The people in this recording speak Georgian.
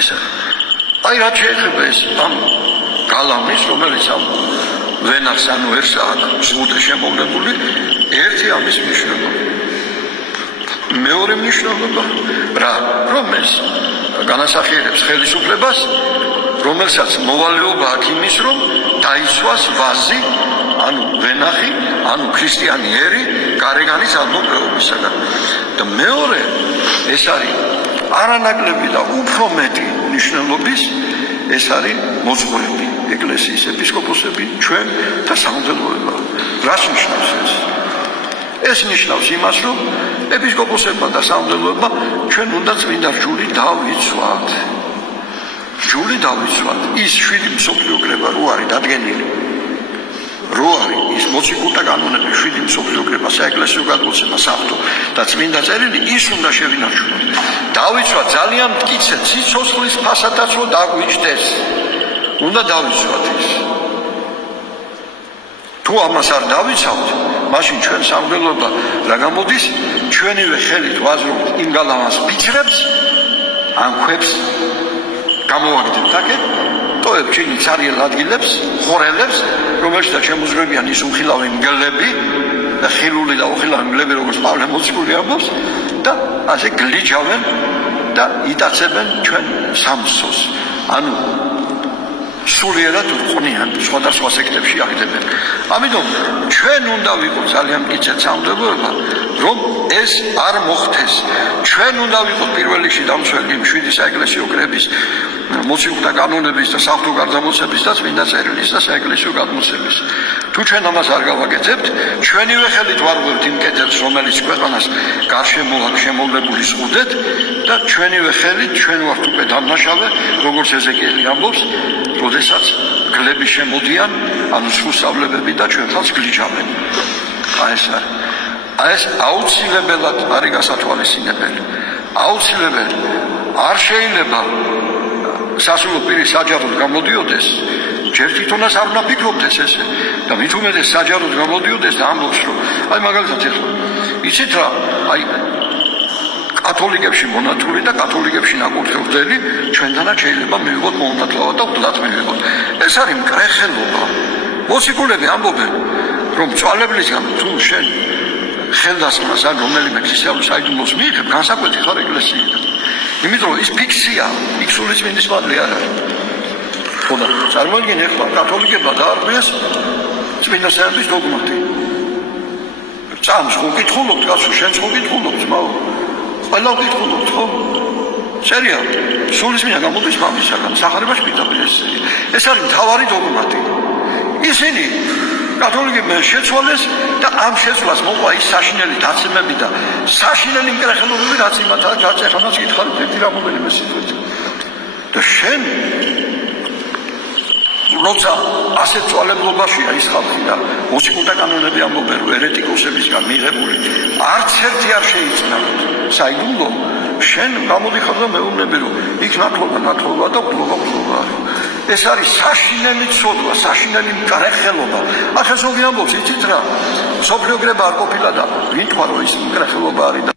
ეს აი რა შეიძლება ეს ამ გალავნის რომელიც ამ ვენახს ანუ ერთსა ზღუდე შემოვლებული ერთი ამის მნიშვნელობა მეორე მნიშვნელობა რა რომ ეს განასახიერებს ხელისუფლებას რომელსაც მოვალეობა აქვს იმის რომ დაიცვას ვაზი ანუ ვენახი ანუ ქრისტიანი ერი გარეგანის ალბომრეობისაგან და მეორე ეს არის არანაკლები და უფრო მეტი მნიშვნელობის ეს არის მოძღვრები ეკლესიის ეპისკოპოსები ჩვენ და სამღვდელოება რას ნიშნავს ეს ნიშნავს იმას რომ ეპისკოპოსებმა და სამღვდელოებმა ჩვენ უნდა წმინდა ჯული დავიცვათ ის 7 მსოფლიო კრება რო არის დადგენილი რო არის ის მოციქულთა კანონები 7 მსოფლიო კრება საეკლესიო გადმოცემა საფრთხო და წმინდა წერილი ის უნდა შევინარჩუნოთ დავიცვათ ძალიან მტკიცე ციცოცხლის ფასადაც რო დაგვიჭდეს უნდა დავიცვათ ის თუ ამას არ დავიცავთ მაშინ ჩვენ სამღვდელოება რა გამოდის ჩვენივე ხელით ვაზრობთ იმ გალავანს ფიცრებს ან ქვებს გამოვაგდებთ აქეთ ტოებ ჩინი ცარიელ ადგილებს ხორელებს რომელშიც შემოზღვრებიან ის უხილავი მგლები და ხილული და უხილავი მგლები როგორც პავლე მოციქული ამბობს და ასე გლიჯავენ და იტაცებენ ჩვენ სამსოს ანუ სულიერად უყნიან სხვადასხვა სექტებში აღდებენ ამიტომ ჩვენ უნდა ვიყოთ ძალიან მკიცე სამღვდელოება რომ ეს არ მოხდეს ჩვენ უნდა ვიყოთ პირველ რიგში დამცველი 7 საეკლესიო კრების მოციქულთა კანონების და საფრთხო გარდამოცემის და წმინდა წერილის და საეკლესიო გადმოცემის თუ ჩვენ ამას არ გავაკეთებთ ჩვენივე ხელით ვარღვევთ იმ კეთილს რომელიც ქვეყანას გარშემო აქვს შემოვლებული ზღუდეთ და ჩვენივე ხელით ჩვენ ვართ უკვე დამნაშავე როგორც ეზეკიელი ამბობს როდესაც გლები შემოდიან ანუ სრულსავლებები და ჩვენ ხალხს გლიჯავენ ეს აუცილებლად არის გასათვალისწინებელი აუცილებელი არ შეიძლება სასულო პირი საჯაროდ გამოდიოდეს ჯერ თვითონაც არ უნდა ფიქრობდეს ესე და მით უმეტეს საჯაროდ გამოდიოდეს და ამბობს რომ აი მაგალითად ეხლა იცით რა აი კათოლიკებში მონათული და კათოლიკებში ნაკურთხევდელი ჩვენთანაც შეიძლება მივიღოთ მონათლავა და უდლად მივიღოთ ეს არის მკრეხელობა მოციქულები ამბობენ რომ წვალებლისგან თუ შენ ხელდასხმას ან რომელიმე ქრისტიანულ საიდუმლოს მიიღებ განსაკუთრებით ხარ ეკლესიიდან იმიტომ რომ ის ფიქსია ფიქსული წმინდის მადლი არ არის ხოდა წარმოიდგინე ახლა კათოლიკებმა დაარღვიეს წმინდა საერთის დოგმატი წამს ხო კითხულობთ კაცო შენც ხო კითხულობთ მაო ყველა კითხულობთ ხო სერია სულისმია გამოდის მამისაგან სახარებაში პირდაპირ ეს არის მთავარი დოგმატი ისინი კათოლიკებმა შეცვალეს და ამ შეცვლას მოყვა ის საშინელი დაცემები და საშინელი მკრეხელობები რაც იმათ რაც ეხანაც გითხარით ერთი რომელიმე სიტყვით და შენ როცა ასეთ წვალებლობაშია ის ხალხი და მოციქულთა კანონები ამბობენ რომ ერეტიკოსებისგან მიღებული არც ერთი არ შეიწნაროთ საიდუმლო შენ გამოდიხარ და მეუბნები რომ იქ ნათლობა და გლობა ეს არის საშინელი ცოდვა საშინელი მკრეხელობა ახლა ზოგი ამბობს იცით რა სოფლიო კრება არ ყოფილა და ვინ თქვა რომ ის მკრეხელობა არის და